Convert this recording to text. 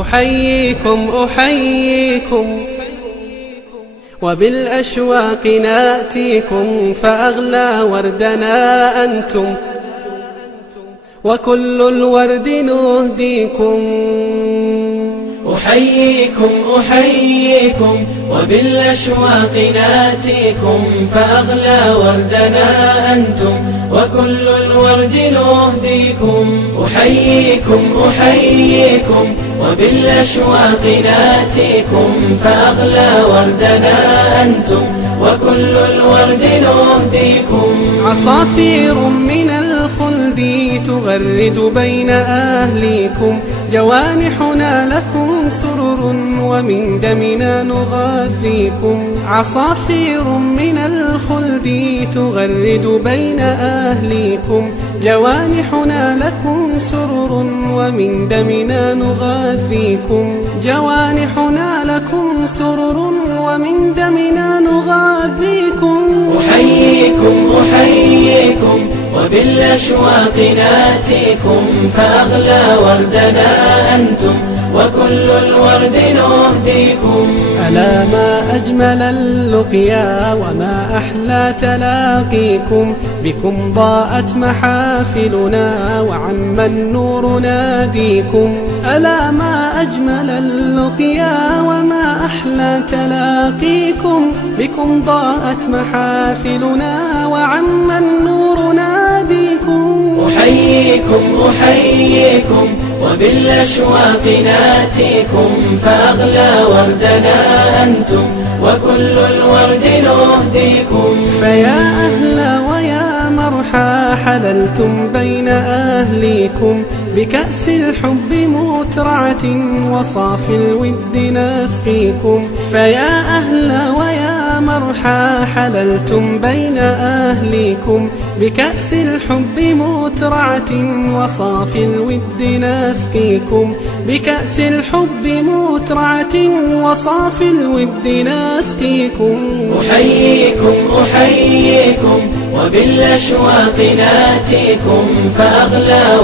أحييكم أحييكم وبالأشواق ناتيكم، فأغلى وردنا أنتم وكل الورد نهديكم. أحييكم أحييكم وبالأشواق ناتيكم، فأغلى وردنا أنتم وكل الورد نهديكم. أحييكم أحييكم وبالأشواق ناتيكم، فأغلى وردنا أنتم وكل الورد نهديكم. عصافير من الخلد تغرد بين أهليكم، جوانحنا لكم سرر ومن دمنا نغذيكم. عصافير من الخلد تغرد بين أهليكم، جوانحنا لكم سرر ومن دمنا نغذيكم. جوانحنا لكم سرر ومن دمنا نغذيكم. أحييكم أحييكم وبالأشواق ناتيكم، فأغلى وردنا أنتم وكل الورد نهديكم. ألا ما أجمل اللقيا وما أحلى تلاقيكم، بكم ضاءت محافلنا وعم النور ناديكم. ألا ما أجمل اللقيا وما أحلى تلاقيكم، بكم ضاءت محافلنا وعم النور ناديكم. أحييكم أحييكم وبالأشواق ناتيكم، فأغلى وردنا أنتم وكل الورد نهديكم. فيا أهلا ويا مرحى حللتم بين أهليكم، بكأس الحب مترعة وصافي الود نسقيكم. فيا أهلا ويا مرحى حللتم بين أهليكم، بكأس الحب مترعة وصافي الود نسقيكم. بكأس الحب مترعة وصافي الود نسقيكم. أحييكم أحييكم وبالأشواق ناتيكم، فأغلى